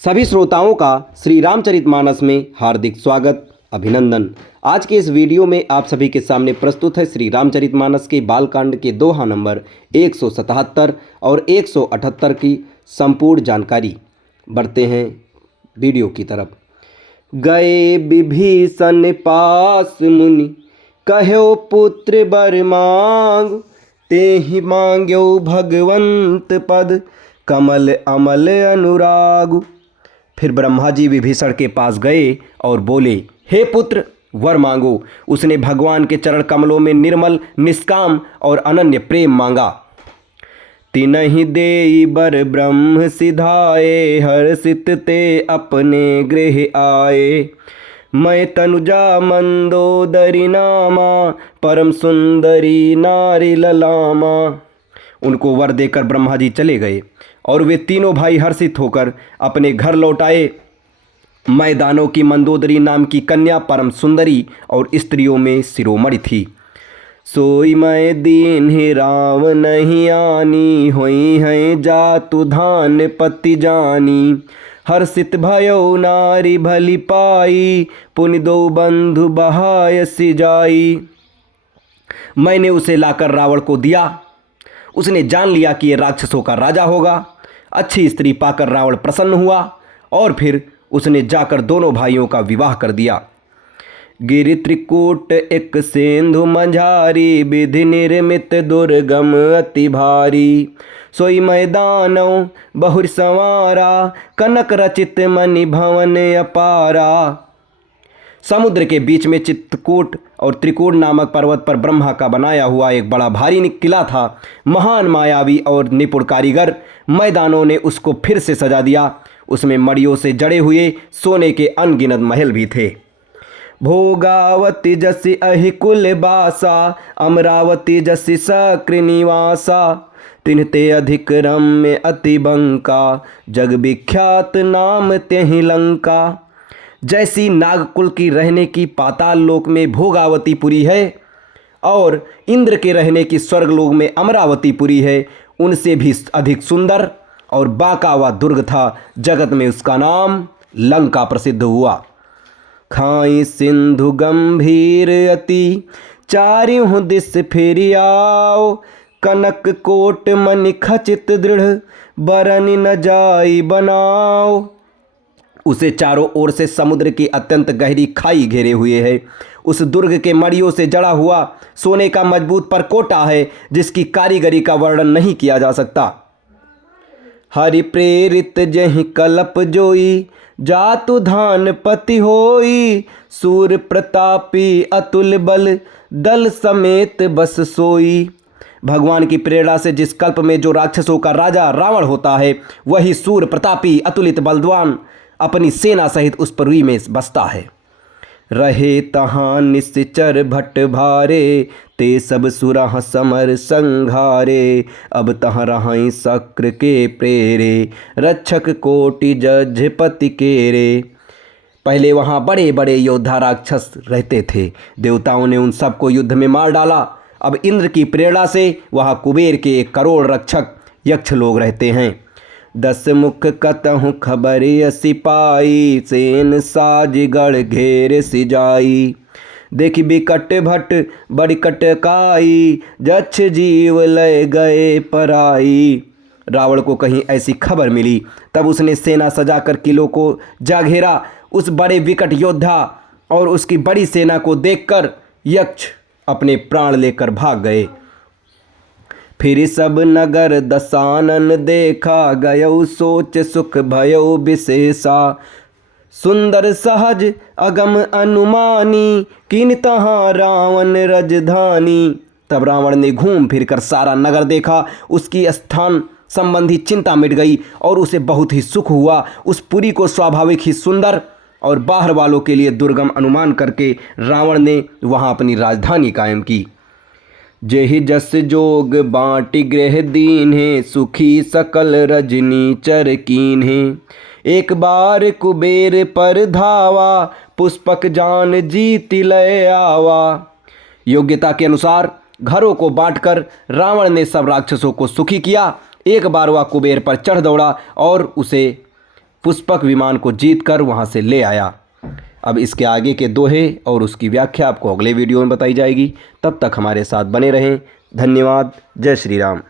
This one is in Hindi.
सभी श्रोताओं का श्री रामचरितमानस में हार्दिक स्वागत अभिनंदन। आज के इस वीडियो में आप सभी के सामने प्रस्तुत है श्री रामचरितमानस के बालकांड के दोहा नंबर 177 और 178 की संपूर्ण जानकारी। बढ़ते हैं वीडियो की तरफ। गए विभीषण पास मुनि कहो पुत्र बर मांग, तेहि मांग्यो भगवंत पद कमल अमल अनुराग। फिर ब्रह्मा जी विभीषण के पास गए और बोले, हे पुत्र वर मांगो। उसने भगवान के चरण कमलों में निर्मल निष्काम और अनन्य प्रेम मांगा। तिनहि देई बर ब्रह्म सिधाए, हर्षित ते अपने गृह आए। मैं तनुजा मंदोदरी नामा, परम सुंदरी नारी ललामा। उनको वर देकर ब्रह्मा जी चले गए और वे तीनों भाई हर्षित होकर अपने घर लौट आए। मैदानों की मंदोदरी नाम की कन्या परम सुंदरी और स्त्रियों में शिरोमणि थी। सोई मैं दीन ही राम नहीं आनी, होई है जातु धान पति जानी। हर्षित भयो नारी भली पाई, पुनि दो बंधु बहायसी जाई। मैंने उसे लाकर रावण को दिया। उसने जान लिया कि यह राक्षसों का राजा होगा। अच्छी स्त्री पाकर रावण प्रसन्न हुआ और फिर उसने जाकर दोनों भाइयों का विवाह कर दिया। गिरि त्रिकूट एक सिंधु मंझारी, विधि निर्मित दुर्गम अति भारी। सोई मैदानों बहुर संवारा, कनक रचित मणि भवन अपारा। समुद्र के बीच में चित्रकूट और त्रिकूट नामक पर्वत पर ब्रह्मा का बनाया हुआ एक बड़ा भारी किला था। महान मायावी और निपुण कारीगर मैदानों ने उसको फिर से सजा दिया। उसमें मड़ियों से जड़े हुए सोने के अनगिनत महल भी थे। भोगावती जसी अहिकुल बासा, अमरावती जसी सक्र निवासा। तिन्हते अधिक रम्य अति बंका, जग विख्यात नाम तेहि लंका। जैसी नागकुल की रहने की पाताल लोक में भोगावतीपुरी है और इंद्र के रहने की स्वर्गलोक में अमरावतीपुरी है, उनसे भी अधिक सुंदर और बांका हुआ दुर्ग था। जगत में उसका नाम लंका प्रसिद्ध हुआ। खाई सिंधु गंभीर अति, चारियों दिस फेरि आओ। कनक कोट मणि खचित दृढ़, बरनि न जाई बनाओ। उसे चारों ओर से समुद्र की अत्यंत गहरी खाई घेरे हुए है। उस दुर्ग के मड़ियों से जड़ा हुआ सोने का मजबूत परकोटा है, जिसकी कारीगरी का वर्णन नहीं किया जा सकता। हरि प्रेरित जहि कलप जोई, जातु धान पति होई। सूर प्रतापी अतुल बल, दल समेत बस सोई। भगवान की प्रेरणा से जिस कल्प में जो राक्षसों का राजा रावण होता है, वही सूर प्रतापी अतुलित बलवान अपनी सेना सहित उस पृथ्वी में बसता है। रहे तहाँ निश्चर भट्ट भारे, ते सब सुरह समर संघारे। अब तहाँ रहाई शक्र के प्रेरे, रक्षक कोटि जजपति केरे। पहले वहाँ बड़े बड़े योद्धा राक्षस रहते थे। देवताओं ने उन सबको युद्ध में मार डाला। अब इंद्र की प्रेरणा से वहाँ कुबेर के 1 करोड़ रक्षक यक्ष लोग रहते हैं। 10 मुख कतहु खबर यसी पाई, सेन साजगढ़ घेर सिजाई। देखी बिकट भट बड़ी कटकाई, जक्ष जीव लय गए पराई। रावण को कहीं ऐसी खबर मिली, तब उसने सेना सजाकर किलों को जा घेरा। उस बड़े विकट योद्धा और उसकी बड़ी सेना को देखकर यक्ष अपने प्राण लेकर भाग गए। फिर सब नगर दसानन देखा, गयो सोच सुख भयो विशेषा। सुंदर सहज अगम अनुमानी, किन तहाँ रावण रजधानी। तब रावण ने घूम फिर कर सारा नगर देखा। उसकी स्थान संबंधी चिंता मिट गई और उसे बहुत ही सुख हुआ। उस पुरी को स्वाभाविक ही सुंदर और बाहर वालों के लिए दुर्गम अनुमान करके रावण ने वहाँ अपनी राजधानी कायम की। जेहि जस जोग बाँटि गृह दीन्हे, सुखी सकल रजनी चर कीन्हे। एक बार कुबेर पर धावा, पुष्पक जान जीति लय आवा। योग्यता के अनुसार घरों को बांटकर रावण ने सब राक्षसों को सुखी किया। एक बार वह कुबेर पर चढ़ दौड़ा और उसे पुष्पक विमान को जीतकर वहां से ले आया। अब इसके आगे के दोहे और उसकी व्याख्या आपको अगले वीडियो में बताई जाएगी। तब तक हमारे साथ बने रहें। धन्यवाद। जय श्री राम।